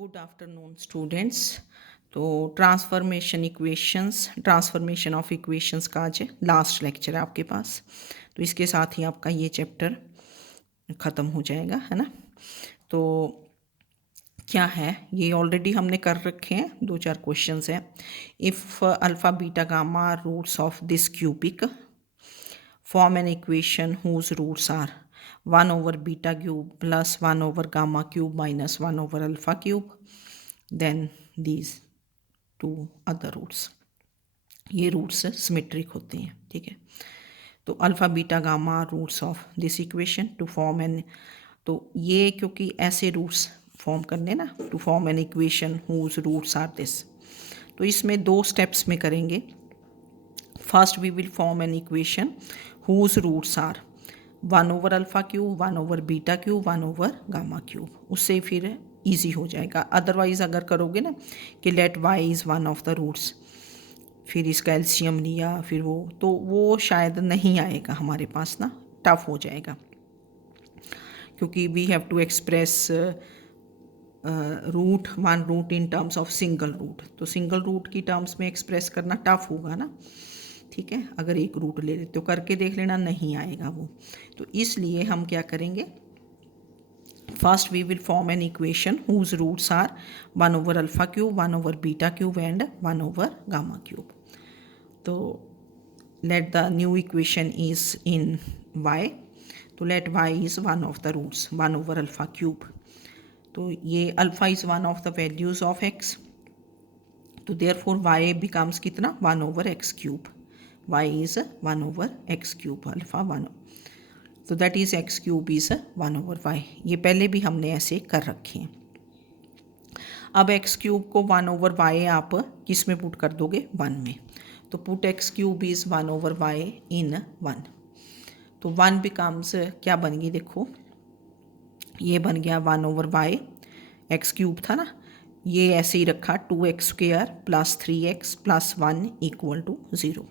Good afternoon students. तो transformation of equations का आज लास्ट लेक्चर है आपके पास। तो इसके साथ ही आपका ये चैप्टर ख़त्म हो जाएगा, है ना। तो क्या है, ये ऑलरेडी हमने कर रखे हैं, 2-4 क्वेश्चंस हैं। If alpha beta gamma roots of this cubic form an equation whose roots are 1 over beta cube plus 1 over gamma cube minus 1 over alpha cube, then these two other roots, ये roots symmetric होते हैं, ठीक है। तो alpha beta gamma roots of this equation to form an, तो ये क्योंकि ऐसे रूट्स फॉर्म करने ना, to form an equation whose roots are this, तो इसमें 2 स्टेप्स में करेंगे। First we will form an equation whose roots are 1 over alpha cube, 1 over beta cube, 1 over gamma cube. उससे फिर इजी हो जाएगा। अदरवाइज़ अगर करोगे ना कि let y is one of the roots, फिर इसका एलसीएम लिया, फिर वो शायद नहीं आएगा हमारे पास ना, टफ हो जाएगा, क्योंकि we have to express one root in terms of single root. तो सिंगल रूट की टर्म्स में एक्सप्रेस करना टफ होगा ना, ठीक है। अगर एक रूट ले लेते हो, करके देख लेना, नहीं आएगा वो। तो इसलिए हम क्या करेंगे, first we will form an equation whose roots are 1 over alpha cube, 1 over beta cube and 1 over gamma cube. तो let the new equation is in y, तो let y is one of the roots 1 over alpha cube. तो ये alpha is one of the values of x, तो therefore y becomes कितना, 1 over x cube. y is 1 over x cube, alpha 1, तो that is x cube is 1 over y। ये पहले भी हमने ऐसे कर रखे हैं। अब x क्यूब को 1 over y आप किस में पुट कर दोगे, 1 में। तो put x cube is 1 over y इन 1, तो 1 बिकम्स क्या बन गई, देखो ये बन गया 1 over y, x क्यूब था ना, ये ऐसे ही रखा 2x square plus 3x plus 1 equal to 0।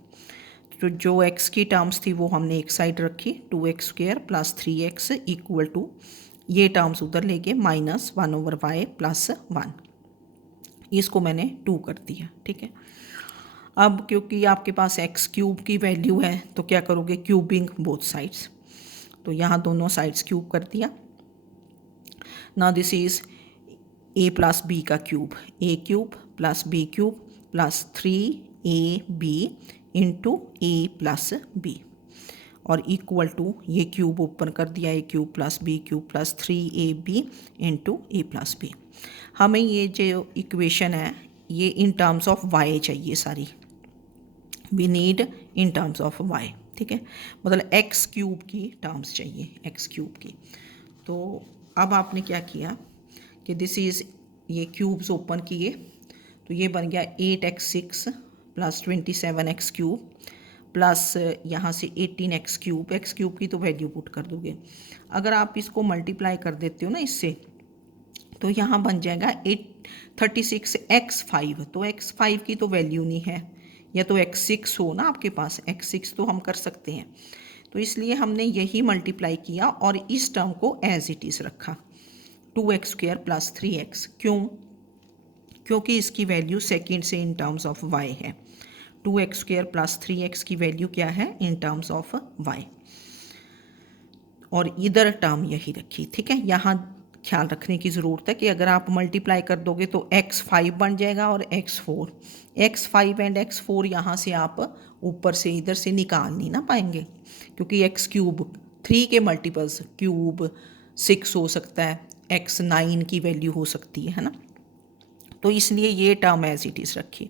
तो जो x की टर्म्स थी वो हमने एक साइड रखी, 2x square plus 3x equal to, ये टर्म्स उधर लेके माइनस 1 over y प्लस 1, इसको मैंने 2 कर दिया, ठीक है। अब क्योंकि आपके पास x क्यूब की वैल्यू है, तो क्या करोगे, क्यूबिंग बोथ साइड्स, तो यहाँ दोनों साइड्स क्यूब कर दिया। Now this is a plus b का cube, a cube plus b cube plus 3ab into a plus b, और इक्वल टू, ये क्यूब ओपन कर दिया, a cube plus b cube plus 3ab into a plus b. हमें ये जो equation है ये इन टर्म्स ऑफ y चाहिए सारी, we need in terms of y, ठीक है, मतलब x क्यूब की टर्म्स चाहिए, x क्यूब की। तो अब आपने क्या किया कि दिस इज़, ये क्यूब्स ओपन किए, तो ये बन गया 8x6 plus 27x cube plus यहाँ से 18x क्यूब, x क्यूब की तो वैल्यू पुट कर दोगे। अगर आप इसको मल्टीप्लाई कर देते हो ना इससे, तो यहाँ बन जाएगा 36x5, तो x5 की तो वैल्यू नहीं है, या तो x6 हो ना आपके पास, x6 तो हम कर सकते हैं, तो इसलिए हमने यही मल्टीप्लाई किया और इस टर्म को एज इट इज़ रखा, 2x स्क्वायर प्लस 3x। क्यों, क्योंकि इसकी वैल्यू सेकेंड से इन टर्म्स ऑफ y है, 2x स्क्वायर प्लस 3x की वैल्यू क्या है, इन टर्म्स ऑफ y, और इधर टर्म यही रखी, ठीक है। यहाँ ख्याल रखने की ज़रूरत है कि अगर आप मल्टीप्लाई कर दोगे तो x5 बन जाएगा और x4, x5 एंड x4 यहाँ से आप ऊपर से इधर से निकाल नहीं ना पाएंगे, क्योंकि x क्यूब 3 के मल्टीपल्स, क्यूब 6 हो सकता है, x9 की वैल्यू हो सकती है ना, तो इसलिए ये टर्म एज इट इज़ रखी।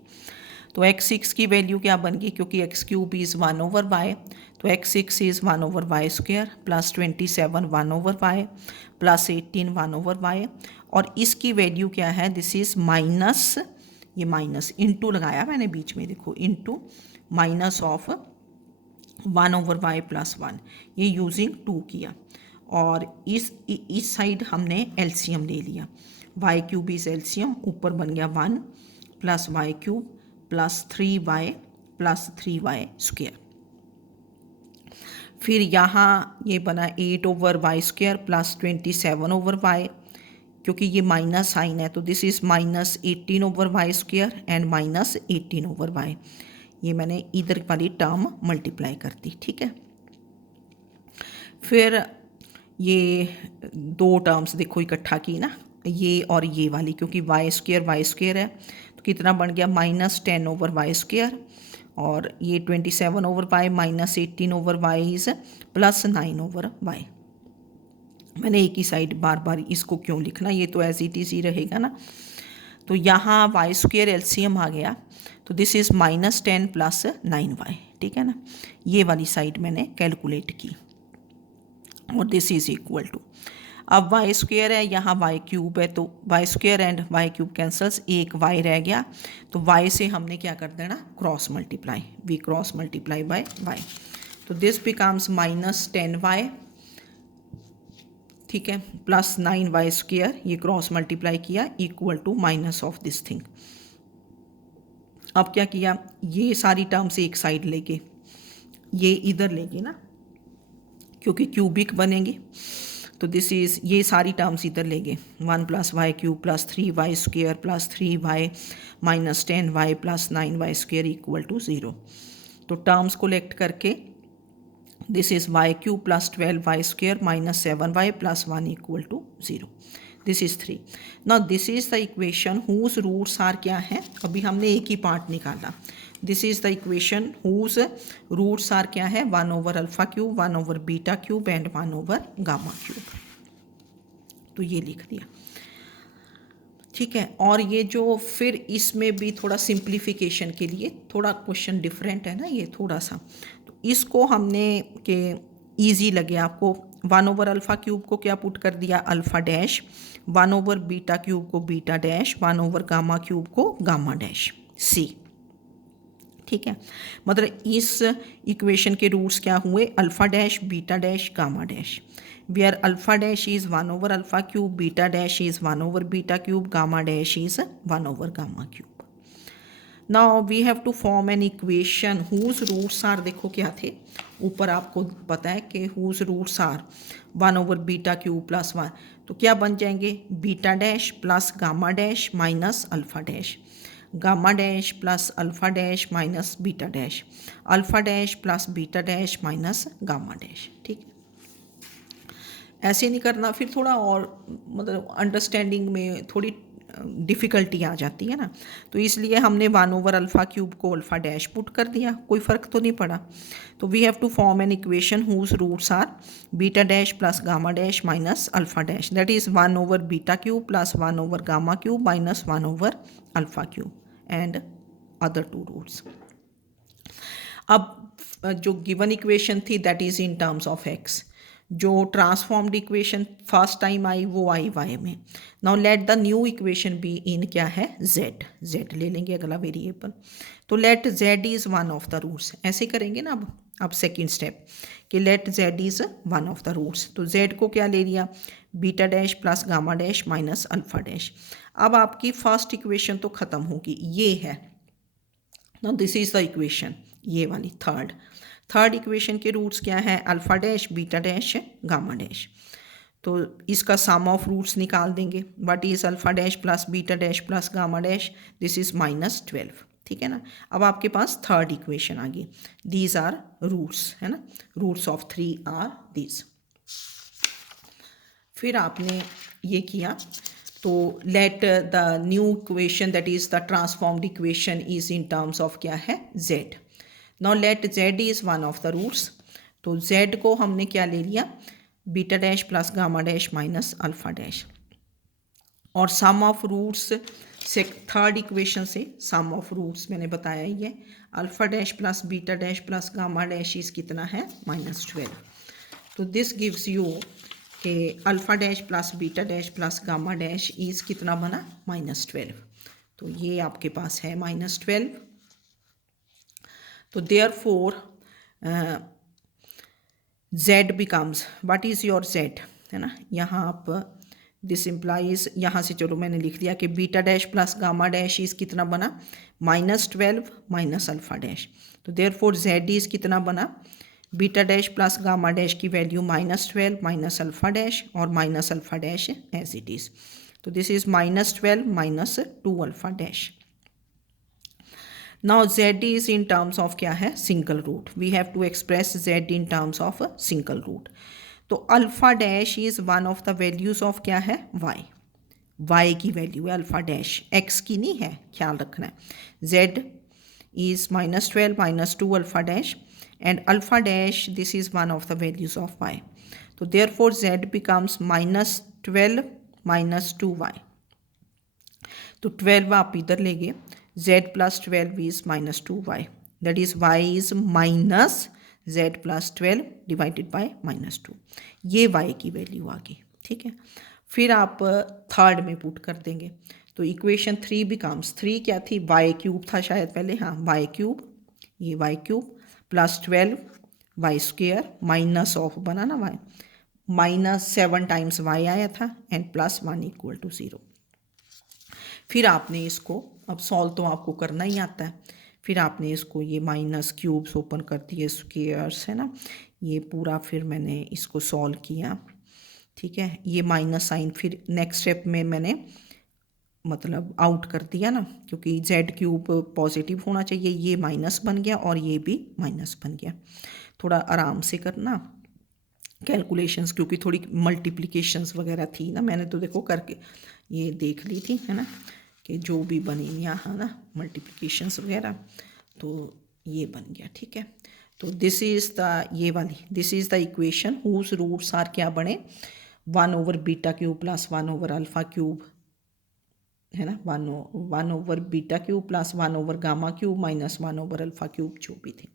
तो x6 की वैल्यू क्या बन गई, क्योंकि x cube is 1 over y, तो x6 is 1 over y square plus 27 1 over y plus 18 1 over y, और इसकी वैल्यू क्या है, दिस इज़ माइनस, ये माइनस इंटू लगाया मैंने बीच में, देखो into minus of 1 over y plus 1, ये यूजिंग 2 किया, और इस साइड हमने एलसीएम ले लिया, y क्यूब इज़ एलसीएम, ऊपर बन गया 1 plus y cube plus 3y plus 3y square, फिर यहाँ ये बना 8 over y square plus 27 over y, क्योंकि ये माइनस साइन है तो this is -18/y² and -18/y। ये मैंने इधर वाली टर्म मल्टीप्लाई कर दी, ठीक है। फिर ये दो टर्म्स देखो इकट्ठा की ना, ये और ये वाली, क्योंकि y² है तो कितना बन गया -10/y², और ये 27/y -18/y इज़ +9/y। मैंने एक ही साइड बार बार इसको क्यों लिखना, ये तो एज इट इज़ ही रहेगा ना। तो यहाँ y² LCM आ गया तो दिस इज़ -10 + 9y, ठीक है ना। ये वाली साइड मैंने कैलकुलेट की और दिस इज़ इक्वल टू, अब y² है, यहाँ y³ है तो y² एंड y³ कैंसल्स, एक y रह गया तो y से हमने क्या कर देना, cross multiply, v cross multiply by y। तो दिस बिकम्स -10y, ठीक है, +9y², ये क्रॉस मल्टीप्लाई किया equal to minus of this thing. अब क्या किया, ये सारी टर्म्स एक साइड लेके ये इधर लेके ना, क्योंकि क्यूबिक बनेंगे तो दिस इज़, ये सारी टर्म्स इधर लेंगे, 1 + y³ + 3y² + 3y -10y + 9y² equal to 0। तो टर्म्स कोलेक्ट करके this is y³ + 12y² - 7y + 1 equal to 0। This is 3। Now this is the equation whose roots are क्या है, अभी हमने एक ही पार्ट निकाला। This is the equation whose roots are क्या है, 1/α³, 1/β³ एंड 1/γ³। तो ये लिख दिया, ठीक है। और ये जो फिर इसमें भी थोड़ा सिंप्लीफिकेशन के लिए थोड़ा क्वेश्चन डिफरेंट है ना ये थोड़ा सा, तो इसको हमने के ईजी लगे आपको, 1/α³ को क्या पुट कर दिया α', 1/β³ को β', 1/γ³ को γ', C, ठीक है। मतलब इस इक्वेशन के रूट्स क्या हुए, α', β', γ', where α' is 1/α³, β' is 1/β³, γ' is 1/γ³। Now we have to form an equation whose roots are, देखो क्या थे ऊपर आपको पता है कि हुज रूट्स आर 1/β³ + 1, तो क्या बन जाएंगे, β' + γ' - α', γ' + α' - β', α' + β' - γ', ठीक है। ऐसे नहीं करना, फिर थोड़ा और मतलब अंडरस्टैंडिंग में थोड़ी डिफ़िकल्टी आ जाती है ना, तो इसलिए हमने 1/α³ को α' पुट कर दिया, कोई फ़र्क तो नहीं पड़ा। तो we have to form an equation whose roots are β' + γ' - α', that is 1/β³ + 1/γ³ - 1/α³ and other two roots. अब जो गिवन इक्वेशन थी that is in terms of x, जो transformed equation first time I वो आई वाई में। Now let the new equation be in क्या है, z, z ले लेंगे अगला वेरिएबल। तो let z is one of the roots, ऐसे करेंगे ना। अब सेकेंड स्टेप कि let z is one of the roots, तो जेड को क्या ले लिया, β' + γ' - α'। अब आपकी फर्स्ट इक्वेशन तो ख़त्म होगी, ये है ना, दिस इज़ द इक्वेशन, ये वाली थर्ड इक्वेशन के रूट्स क्या है, α', β', γ'। तो इसका सम ऑफ रूट्स निकाल देंगे, व्हाट इज़ α' + β' + γ', दिस इज़ -12, ठीक है ना। अब आपके पास थर्ड इक्वेशन आ गई, दीज आर रूट्स, है ना, रूट्स ऑफ 3 आर दीज। फिर आपने ये किया, तो let the new equation that is the transformed equation is in terms of क्या है, z. Now let z is one of the roots, तो जेड को हमने क्या ले लिया, β' + γ' - α'। और सम ऑफ रूट्स से थर्ड इक्वेशन से सम ऑफ रूट्स मैंने बताया ही है, α' + β' + γ' इज़ कितना है, -12। तो दिस गिव्स यू कि α' + β' + γ' इज़ कितना बना, -12। तो ये आपके पास है -12। तो therefore z becomes, what is your z, है ना। यहाँ आप दिस इम्प्लाइज, यहाँ से चलो मैंने लिख दिया कि β' + γ' इज़ कितना बना, -12 - α'। तो देयरफॉर z इज़ कितना बना, β' + γ' की वैल्यू -12 - α' और -α' एज इट इज़। तो this is -12 minus 2 alpha dash. Now z is in terms of क्या है, single root. We have to express z in terms of single root. तो alpha dash is one of the values of क्या है, y की value है alpha dash, x की नहीं है, ख्याल रखना है. z is -12 minus 2 alpha dash and alpha dash this is one of the values of y. So therefore z becomes -12 minus 2y. तो 12 आप इधर ले गए, z plus 12 is -2y. That is y is minus z plus 12 divided by -2. ये y की value आ गई. ठीक है, फिर आप थर्ड में पुट कर देंगे. तो इक्वेशन 3 बिकम्स, 3 क्या थी, वाई क्यूब था शायद पहले, हाँ वाई क्यूब, ये y cube plus 12 y square minus of बना ना वाई, -7 टाइम्स वाई आया था एंड प्लस 1 इक्वल टू 0. फिर आपने इसको, अब सॉल्व तो आपको करना ही आता है, फिर आपने इसको ये माइनस क्यूब्स ओपन कर दिए, स्क्वेयर्स है ना, ये पूरा फिर मैंने इसको सॉल्व किया. ठीक है, ये माइनस साइन फिर नेक्स्ट स्टेप में मैंने मतलब आउट कर दिया ना, क्योंकि z क्यूब पॉजिटिव होना चाहिए, ये माइनस बन गया और ये भी माइनस बन गया. थोड़ा आराम से करना कैलकुलेशंस, क्योंकि थोड़ी मल्टीप्लिकेशंस वगैरह थी ना, मैंने तो देखो करके ये देख ली थी है ना, कि जो भी बने यहाँ ना मल्टीप्लिकेशंस वगैरह, तो ये बन गया. ठीक है, तो दिस इज़ द, ये वाली this is the equation whose roots are क्या बने, 1 over beta cube plus 1 over alpha cube है ना, 1 over beta cube plus 1 over gamma cube minus 1 over alpha cube जो भी थे.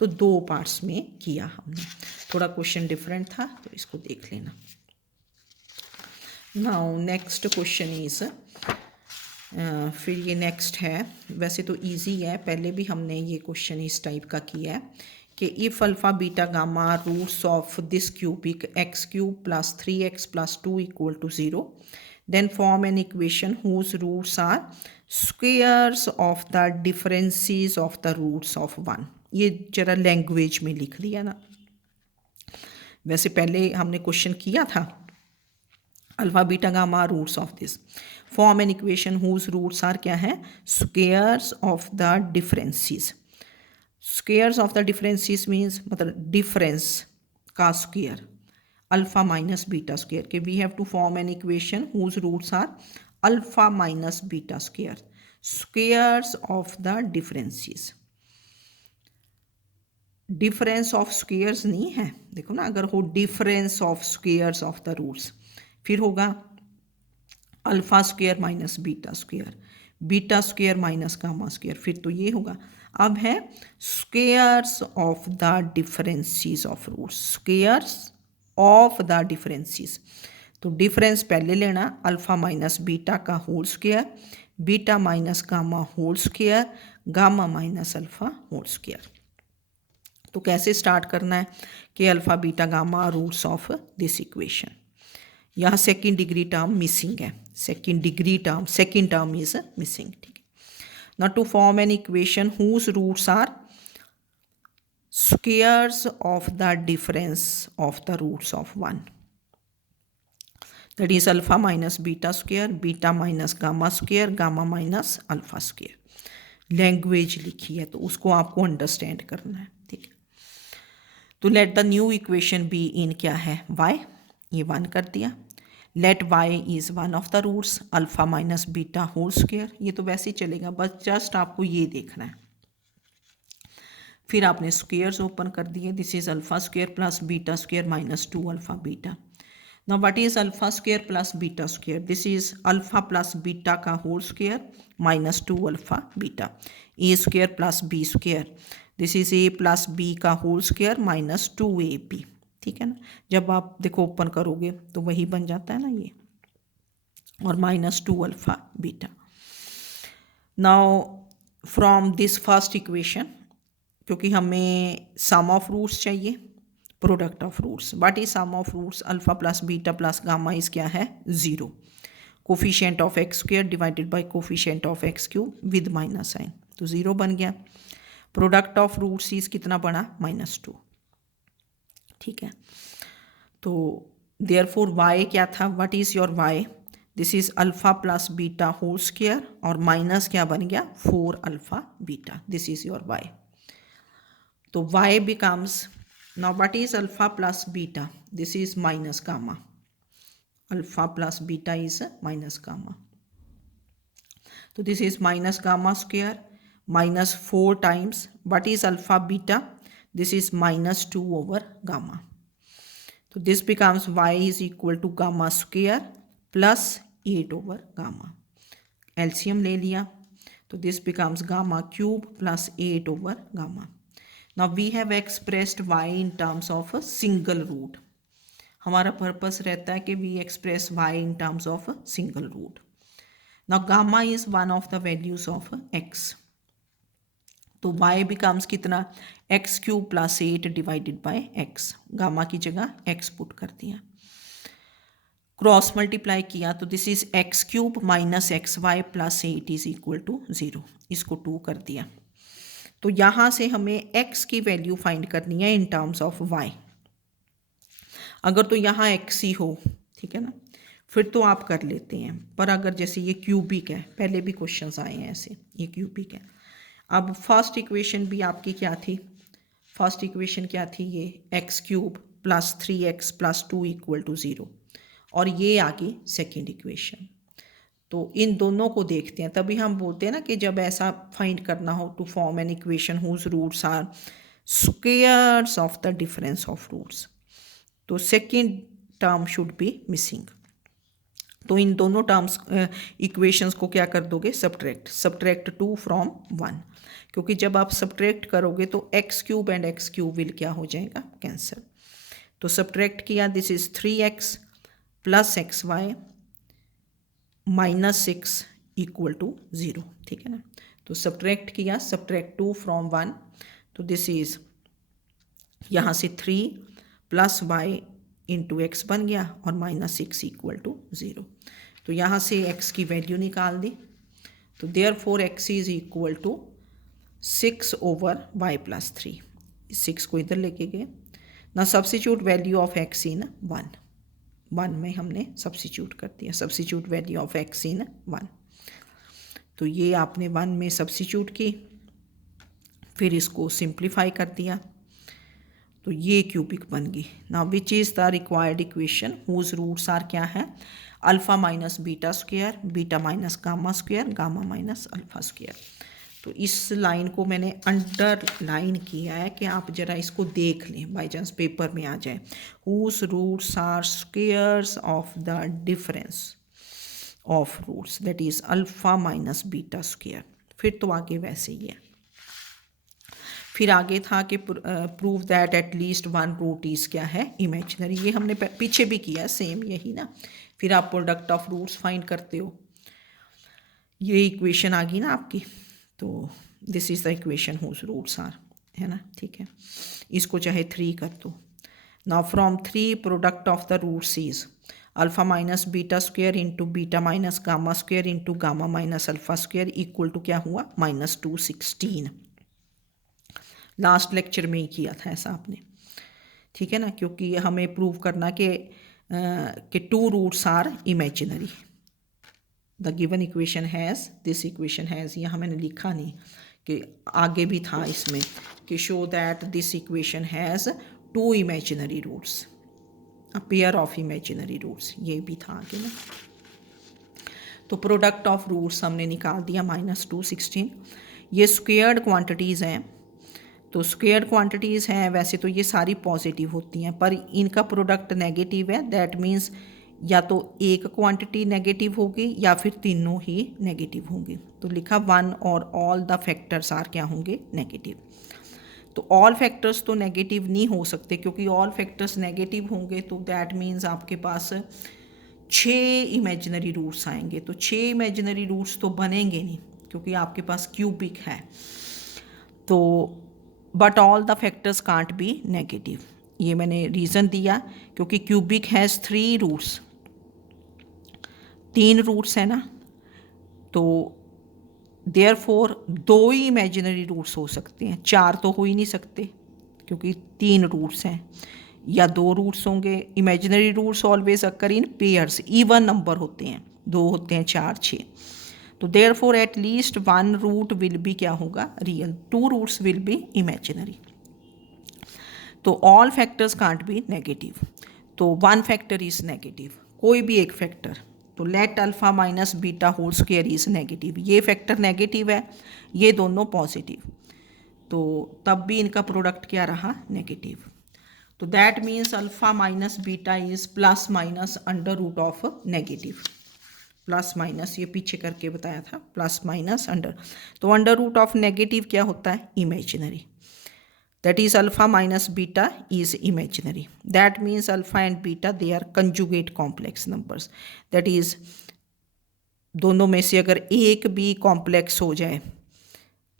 तो 2 पार्ट्स में किया हमने, थोड़ा क्वेश्चन डिफरेंट था तो इसको देख लेना. नाउ नेक्स्ट क्वेश्चन इज, फिर ये नेक्स्ट है, वैसे तो इजी है, पहले भी हमने ये क्वेश्चन इस टाइप का किया है कि if alpha beta gamma roots of this cubic x cube plus 3x plus 2 equal to 0, then form an equation whose roots are squares of the differences of the roots of 1. ये जरा language में लिख लिया ना, वैसे पहले हमने question किया था alpha beta gamma roots of this, form an equation whose roots are क्या है, squares of the differences. Squares of the differences means मतलब डिफरेंस का square, alpha minus beta square, के we have to form an equation whose roots are alpha minus beta square, squares of the differences. Difference of squares नहीं है, देखो ना, अगर हो difference of squares of the roots, फिर होगा alpha square minus beta square, beta square minus gamma square, फिर तो ये होगा. अब है squares of the differences of roots, squares of the differences. तो डिफरेंस पहले लेना, अल्फा माइनस बीटा का whole square, beta minus gamma whole square, gamma minus alpha whole square. तो कैसे स्टार्ट करना है कि alpha beta gamma roots of this equation. यहाँ सेकेंड डिग्री टर्म मिसिंग है, second degree term, second term is missing. ठीक है, now to form an equation whose roots are squares of the difference of the roots of 1, that is alpha minus beta square, beta minus gamma square, gamma minus alpha square. Language लिखी है तो उसको आपको understand करना है. ठीक है, तो let the new equation be in क्या है, y, ये 1 कर दिया. Let y is one of the roots alpha minus beta whole square, ये तो वैसे ही चलेगा, बस जस्ट आपको ये देखना है. फिर आपने स्क्वेयर्स ओपन कर दिए, this is alpha square plus beta square minus 2 alpha beta. Now what is alpha square plus beta square, this is alpha plus beta का whole square minus 2 alpha beta. A square plus b square, this is a plus b का whole square minus 2ab. ठीक है ना, जब आप देखो open करोगे तो वही बन जाता है ना ये, और minus 2 alpha beta. Now from this first equation, क्योंकि हमें सम ऑफ रूट्स चाहिए, product of roots, what is sum of roots, alpha plus beta plus gamma is क्या है, 0. Coefficient of x square divided by coefficient of x cube with minus sign, तो 0 बन गया. Product of roots is कितना बना, -2. ठीक है, तो देयरफॉर y क्या था, what is your y, this is alpha plus beta whole square और माइनस क्या बन गया 4 alpha beta, this is your y. तो y becomes, now what is alpha plus beta? This is minus gamma. Alpha plus beta is minus gamma. So this is minus gamma square minus 4 times what is alpha beta? This is minus 2 over gamma. So this becomes y is equal to gamma square plus 8 over gamma. LCM ले लिया तो this becomes gamma cube plus 8 over gamma. Now we have expressed y in terms of a single root. हमारा purpose रहता है कि we express y in terms of a single root. Now gamma is one of the values of x. तो y becomes कितना x cube plus 8 divided by x. Gamma की जगह x put कर दिया, क्रॉस मल्टीप्लाई किया तो this is x cube minus x y plus 8 is equal to 0. इसको 2 कर दिया. तो यहाँ से हमें x की वैल्यू फाइंड करनी है इन टर्म्स ऑफ y. अगर तो यहाँ x ही हो, ठीक है ना, फिर तो आप कर लेते हैं. पर अगर जैसे ये क्यूबिक है, पहले भी क्वेश्चंस आए हैं ऐसे, ये क्यूबिक है. अब फर्स्ट इक्वेशन भी आपकी क्या थी, फर्स्ट इक्वेशन क्या थी, ये x cube plus 3x plus 2 equal to 0, और ये आ गई सेकेंड इक्वेशन. तो इन दोनों को देखते हैं, तभी हम बोलते हैं ना कि जब ऐसा फाइंड करना हो to form an equation whose roots are squares of the difference of roots, तो second term should be missing. तो इन दोनों टर्म्स इक्वेशंस को क्या कर दोगे, सब्ट्रैक्ट 2 फ्रॉम 1, क्योंकि जब आप सब्ट्रैक्ट करोगे तो x cube and x cube will क्या हो जाएगा, कैंसिल. तो सब्ट्रैक्ट किया, this is 3x plus x y minus 6 equal to 0, ठीक है ना. तो सब्ट्रैक्ट किया, सब्ट्रैक्ट 2 फ्रॉम 1, तो दिस इज यहाँ से 3 प्लस वाई इंटू एक्स बन गया और माइनस 6 इक्वल टू 0. तो यहाँ से x की वैल्यू निकाल दी, तो therefore x is equal to 6 over y plus 3. 6 को इधर लेके गए ना, substitute value of x in 1 में हमने सब्सिट्यूट कर दिया, substitute value of x in 1. तो ये आपने 1 में सब्सिट्यूट की, फिर इसको सिंप्लीफाई कर दिया, तो ये क्यूबिक बन गई. Now which is the required equation whose roots are क्या है, alpha minus beta square, beta minus gamma square, gamma minus alpha square. तो इस लाइन को मैंने अंडरलाइन किया है कि आप जरा इसको देख लें, बाई चांस पेपर में आ जाए. Whose roots are squares of the difference of roots, that is alpha minus beta square. फिर तो आगे वैसे ही है. फिर आगे था कि prove that at least 1 root is क्या है, इमेजिनरी. ये हमने पीछे भी किया सेम यही ना. फिर आप प्रोडक्ट ऑफ रूट्स फाइंड करते हो, ये इक्वेशन आ गई ना आपकी. तो this is the equation whose roots are, है ना, ठीक है. इसको चाहे 3 कर दो. Now from 3 product of the roots is alpha minus beta square into beta minus gamma square into gamma minus alpha square equal to क्या हुआ, माइनस 216. लास्ट लेक्चर में ही किया था ऐसा आपने, ठीक है ना, क्योंकि हमें प्रूव करना कि 2 roots are imaginary. The given equation has, this equation has, यहाँ मैंने लिखा नहीं कि आगे भी था इसमें कि show that this equation has 2 imaginary roots, a pair of imaginary roots, ये भी था आगे ना. तो प्रोडक्ट ऑफ रूट्स हमने निकाल दिया माइनस 216. ये स्क्वेयर्ड क्वांटिटीज़ हैं, तो स्क्वेयर क्वांटिटीज़ हैं, वैसे तो ये सारी पॉजिटिव होती हैं, पर इनका प्रोडक्ट नेगेटिव है. दैट मीन्स या तो एक क्वांटिटी नेगेटिव होगी या फिर तीनों ही नेगेटिव होंगी. तो लिखा 1 और ऑल द फैक्टर्स आर क्या होंगे, नेगेटिव. तो ऑल फैक्टर्स तो नेगेटिव नहीं हो सकते, क्योंकि ऑल फैक्टर्स नेगेटिव होंगे तो दैट मीन्स आपके पास 6 इमेजिनरी रूट्स आएंगे. तो 6 इमेजिनरी रूट्स तो बनेंगे नहीं, क्योंकि आपके पास क्यूबिक है. तो but all the factors can't be negative. ये मैंने रीज़न दिया क्योंकि क्यूबिक हैज़ 3 रूट्स, 3 रूट्स है ना. तो देयरफॉर 2 ही इमेजिनरी रूट्स हो सकते हैं, 4 तो हो ही नहीं सकते क्योंकि 3 रूट्स हैं, या 2 रूट्स होंगे. Imaginary roots always occur in pairs, even number होते हैं, 2 होते हैं 4 6, तो therefore at least 1 root will be क्या होगा, real, 2 roots will be imaginary. तो all factors can't be negative, तो 1 फैक्टर इज नेगेटिव, कोई भी एक फैक्टर, तो let alpha minus beta whole square is negative, ये फैक्टर नेगेटिव है, ये दोनों पॉजिटिव, तो तब भी इनका प्रोडक्ट क्या रहा, नेगेटिव। तो that means alpha minus beta is plus minus under root of negative, plus minus ये पीछे करके बताया था, प्लस माइनस अंडर, तो अंडर रूट ऑफ नेगेटिव क्या होता है, imaginary, that is alpha minus beta is imaginary. That means alpha and beta they are conjugate complex numbers, that is दोनों में से अगर एक भी कॉम्प्लेक्स हो जाए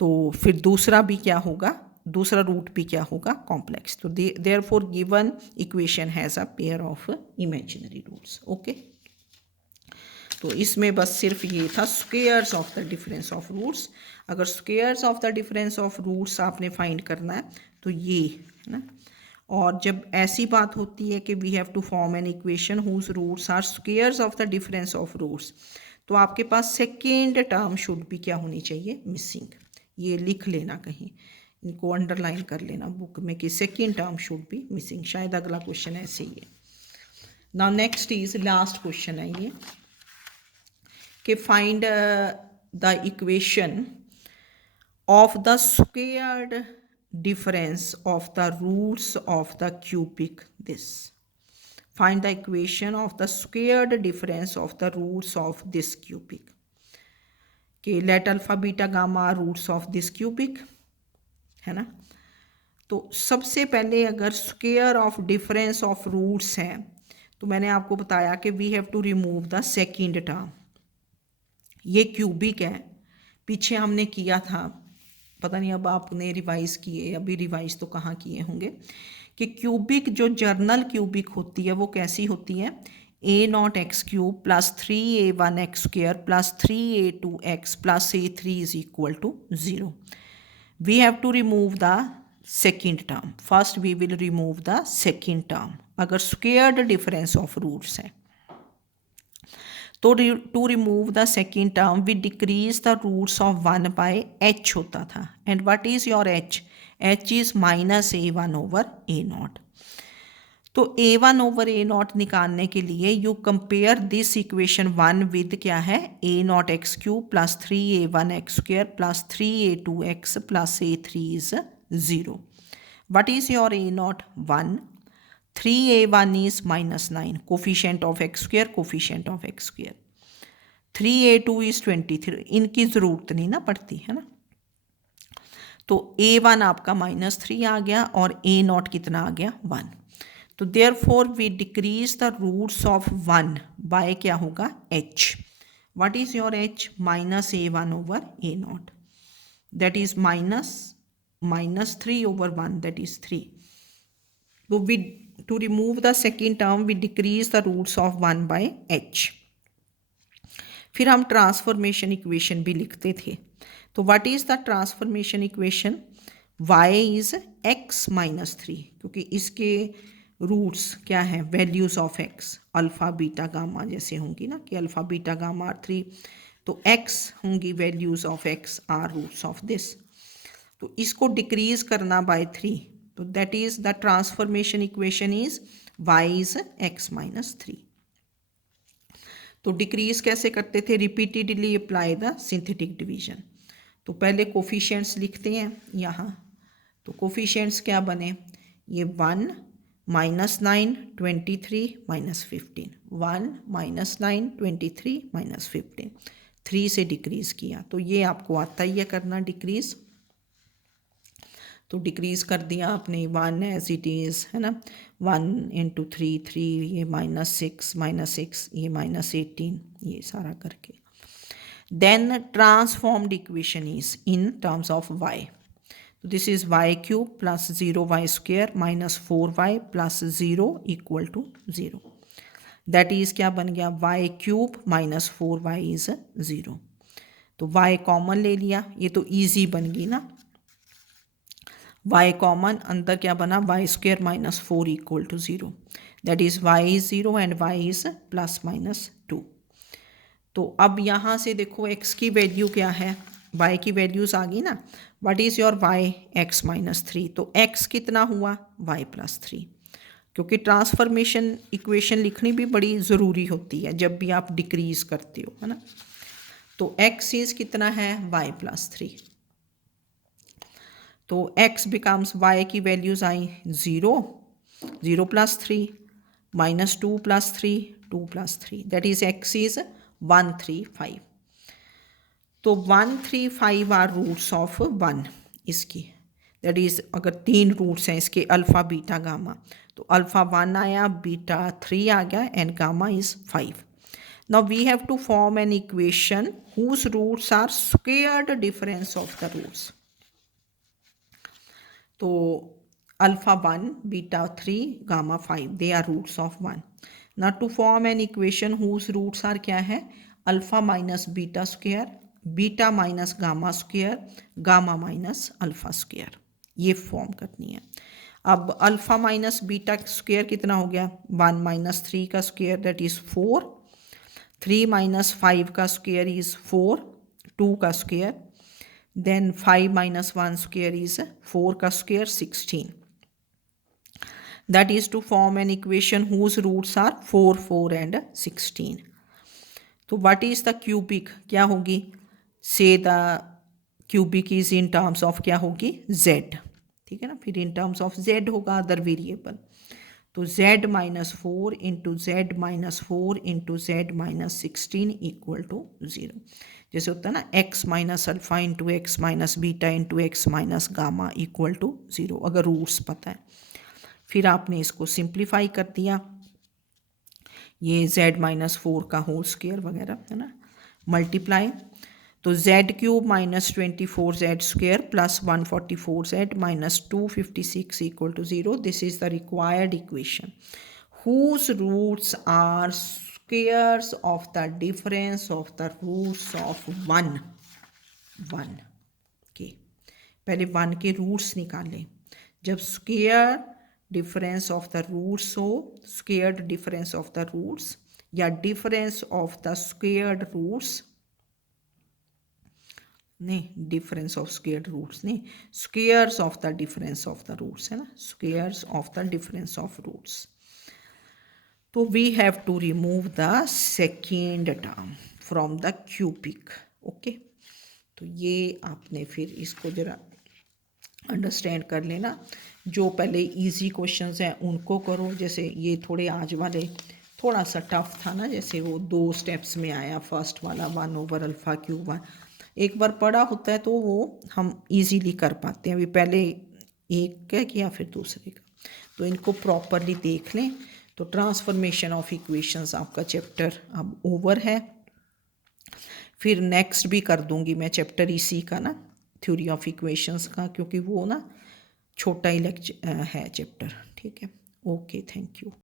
तो फिर दूसरा भी क्या होगा, दूसरा रूट भी क्या होगा, कॉम्प्लेक्स। तो therefore given equation has a pair of imaginary roots. Okay, तो इसमें बस सिर्फ ये था squares of the difference of roots. अगर squares of the difference of roots आपने फाइंड करना है तो ये है ना, और जब ऐसी बात होती है कि we have to form an equation whose roots are squares of the difference of roots, तो आपके पास सेकेंड टर्म शुड भी क्या होनी चाहिए, मिसिंग। ये लिख लेना कहीं, इनको अंडरलाइन कर लेना बुक में कि second term should be missing, शायद अगला क्वेश्चन ऐसे ही है। Now next is last question है ये कि find the equation of the squared difference of the roots of the cubic this. Find the equation of the squared difference of the roots of this cubic. कि let alpha beta gamma roots of this cubic है ना। तो सबसे पहले अगर square of difference of roots हैं तो मैंने आपको बताया कि we have to remove the second term. ये क्यूबिक है, पीछे हमने किया था, पता नहीं अब आपने रिवाइज किए, अभी रिवाइज तो कहाँ किए होंगे, कि क्यूबिक जो जर्नल क्यूबिक होती है वो कैसी होती है, a0x³ plus 3a1x² plus 3a2x plus a3 is equal to 0। We have to remove the second term, first we will remove the second term अगर स्क्वेयर्ड डिफरेंस ऑफ रूट्स है। तो to remove the second term we decrease the roots of 1 by h होता था, and what is your h, h is minus a1 over a0। तो a1 over a0 निकालने के लिए you compare this equation 1 with क्या है, a0x³ plus 3a1x² plus 3a2x plus a3 is 0। What is your a0, 1, 3a1 is -9, coefficient of x², coefficient of x², 3a2 is 23, इनकी ज़रूरत नहीं ना पड़ती है ना। तो a1 आपका -3 आ गया और a0 कितना आ गया, 1। तो therefore we decrease the roots of 1 by क्या होगा, h। What is your h, -a1 over a0, that is -3 over 1, that is 3। तो we to remove the second term we decrease the roots of 1 by h। फिर हम transformation equation भी लिखते थे। तो what is the transformation equation, y is x minus 3, क्योंकि इसके roots क्या हैं, values of x, alpha beta gamma जैसे होंगी ना, कि अल्फा बीटा गामा आर 3, तो x होंगी values of x are roots of this. तो इसको डिक्रीज करना बाय 3, तो that is the transformation equation is y is x minus 3। तो डिक्रीज कैसे करते थे, repeatedly apply the synthetic division. तो पहले कोफिशिएंट्स लिखते हैं यहाँ, तो कोफिशिएंट्स क्या बने, ये 1 -9 23 -15, 1 -9 23 -15, 3 से डिक्रीज़ किया, तो ये आपको आता ही है करना डिक्रीज़। तो डिक्रीज़ कर दिया आपने 1 एज इट इज़ है ना, 1 × 3 3, ये -6 ये -18, ये सारा करके then transformed equation is in terms of y। तो this is y³ plus 0y² minus 4y plus 0 equal to 0, that is क्या बन गया, y³ माइनस 4y इज़ 0। तो y कॉमन ले लिया, ये तो ईजी बन गई ना, y कॉमन, अंदर क्या बना, y² minus 4 equal to 0, that is y is 0 and y is plus minus 2। तो अब यहाँ से देखो x की वैल्यू क्या है, y की वैल्यूज़ आ गई ना। What is your y, x minus 3, तो x कितना हुआ, y प्लस 3, क्योंकि ट्रांसफॉर्मेशन इक्वेशन लिखनी भी बड़ी ज़रूरी होती है जब भी आप डिक्रीज़ करते हो, है ना। तो x इज़ कितना है, y प्लस 3, तो x बिकम्स, y की values I 0, 0 plus 3, minus 2 plus 3, 2 plus 3, that is x is 135। तो 135 आर रूट्स ऑफ 1 इसकी, दैट इज़ अगर 3 रूट्स हैं इसके, अल्फ़ा बीटा गामा, तो अल्फ़ा 1 आया, बीटा 3 आ गया, and gamma is 5। Now we have to form an equation whose roots are squared difference of the roots. तो alpha 1, beta 3, gamma 5, they are roots of 1। ना to form an equation whose roots are क्या है, alpha minus beta square, beta minus gamma square, gamma minus alpha square, ये form करनी है। अब alpha minus beta square कितना हो गया, 1 माइनस 3 का स्क्वेयर दैट इज़ 4, 3 माइनस 5 का स्क्वेयर इज़ 4, 2 का square, then 5 minus 1 square is 4 का square 16, that is to form an equation whose roots are 4, 4 and 16. तो what is the cubic, क्या होगी, say the cubic is in terms of क्या होगी, z, ठीक है ना, फिर in terms of z होगा अदर वेरिएबल, तो z minus 4 into z minus 4 into z minus 16 equal to 0। जैसे होता है ना x minus alpha into x minus beta into x minus gamma equal to 0, अगर रूट्स पता है। फिर आपने इसको सिंप्लीफाई कर दिया, ये z माइनस 4 का होल स्क्वायर वगैरह, है ना, मल्टीप्लाई, तो z cube minus 24z square plus 144z minus 256 equal to 0, this is the required equation whose roots are squares of the difference of the roots of 1 के। पहले 1 के रूट्स निकालें, जब square difference of the roots हो, squared difference of the roots या difference of the squared roots, नहीं difference of squared roots नहीं, squares of the difference of the roots, है ना, squares of the difference of roots. तो we have to remove the second term from the cubic, okay. तो ये आपने फिर इसको जरा अंडरस्टैंड कर लेना, जो पहले इजी क्वेश्चंस हैं उनको करो, जैसे ये थोड़े आज वाले थोड़ा सा टफ था ना, जैसे वो 2 स्टेप्स में आया, फर्स्ट वाला 1 ओवर अल्फ़ा क्यूब 1, एक बार पढ़ा होता है तो वो हम इजीली कर पाते हैं। अभी पहले एक का किया फिर दूसरे का, तो इनको प्रॉपरली देख लें। तो ट्रांसफॉर्मेशन ऑफ इक्वेशंस आपका चैप्टर अब ओवर है। फिर नेक्स्ट भी कर दूंगी मैं चैप्टर इसी का ना, थ्योरी ऑफ इक्वेशंस का, क्योंकि वो ना छोटा ही लेक्चर है चैप्टर, ठीक है। Okay, thank you.